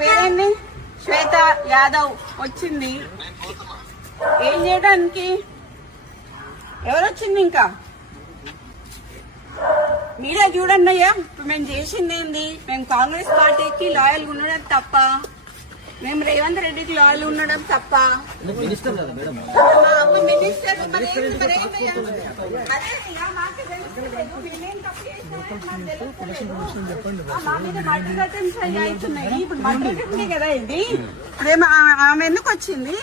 పేరేంటి? శ్వేత యాదవ్ వచ్చింది. ఏం చేయడానికి? ఎవరొచ్చింది? ఇంకా మీరే చూడండి అయ్యా. ఇప్పుడు మేము చేసింది ఏంది? మేము కాంగ్రెస్ పార్టీకి లాయల్గా ఉండడం తప్ప, మేము రేవంత్ రెడ్డికి లాయల్ ఉండడం తప్ప. మినిస్టర్ కదా ఇది. ఆమె ఎందుకు వచ్చింది?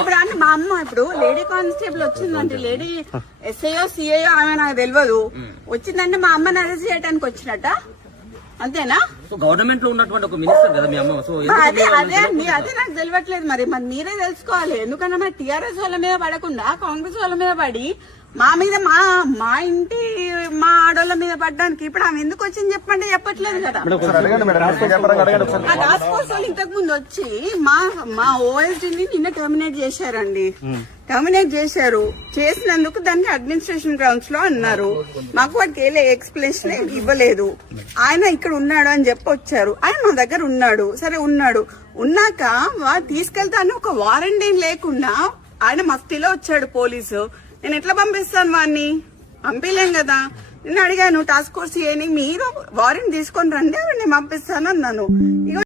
ఇప్పుడు అంటే మా అమ్మ ఇప్పుడు లేడీ కానిస్టేబుల్ వచ్చిందంటే, లేడీ ఎస్ఐఓ సిఐఓ ఆమె నాకు తెలియదు. వచ్చిందంటే మా అమ్మని అరెస్ట్ చేయడానికి వచ్చినట్ట, అంతేనా? గవర్నమెంట్ లో ఉన్నటువంటి ఒక మినిస్టర్ కదా మీ అమ్మ. అదే అండి, అదే నాకు తెలియట్లేదు. మరి మీరే తెలుసుకోవాలి. ఎందుకంటే మరి టీఆర్ఎస్ వాళ్ళ మీద పడకుండా కాంగ్రెస్ వాళ్ళ మీద పడి మా మీద మా ఇంటి మా ఆడోళ్ళ మీద పడ్డానికి ఇప్పుడు ఆమె ఎందుకు వచ్చింది చెప్పండి? చెప్పట్లేదు కదా. ఆ టాస్క్ ఫోర్స్ వాళ్ళు ఇంతకు ముందు వచ్చి మా ఓఎస్డీని నిన్న టర్మినేట్ చేశారండి. టర్మినేట్ చేశారు. చేసినందుకు దానికి అడ్మినిస్ట్రేషన్ గ్రౌండ్స్ లో అన్నారు. మాకు వాటికి ఏ ఎక్స్ప్లెనేషన్ ఇవ్వలేదు. ఆయన ఇక్కడ ఉన్నాడు అని చెప్పి వచ్చారు. ఆయన మా దగ్గర ఉన్నాడు. సరే ఉన్నాక తీసుకెళ్తాను ఒక వారెంట్ ఏం లేకుండా ఆయన మఫ్టీలో వచ్చాడు పోలీసు. నేను ఎట్లా పంపిస్తాను వాడిని? పంపించలేం కదా. నేను అడిగాను టాస్క్ ఫోర్స్ ఏని, మీరు వారెంట్ తీసుకొని రండి, నేను పంపిస్తాను అన్నాను.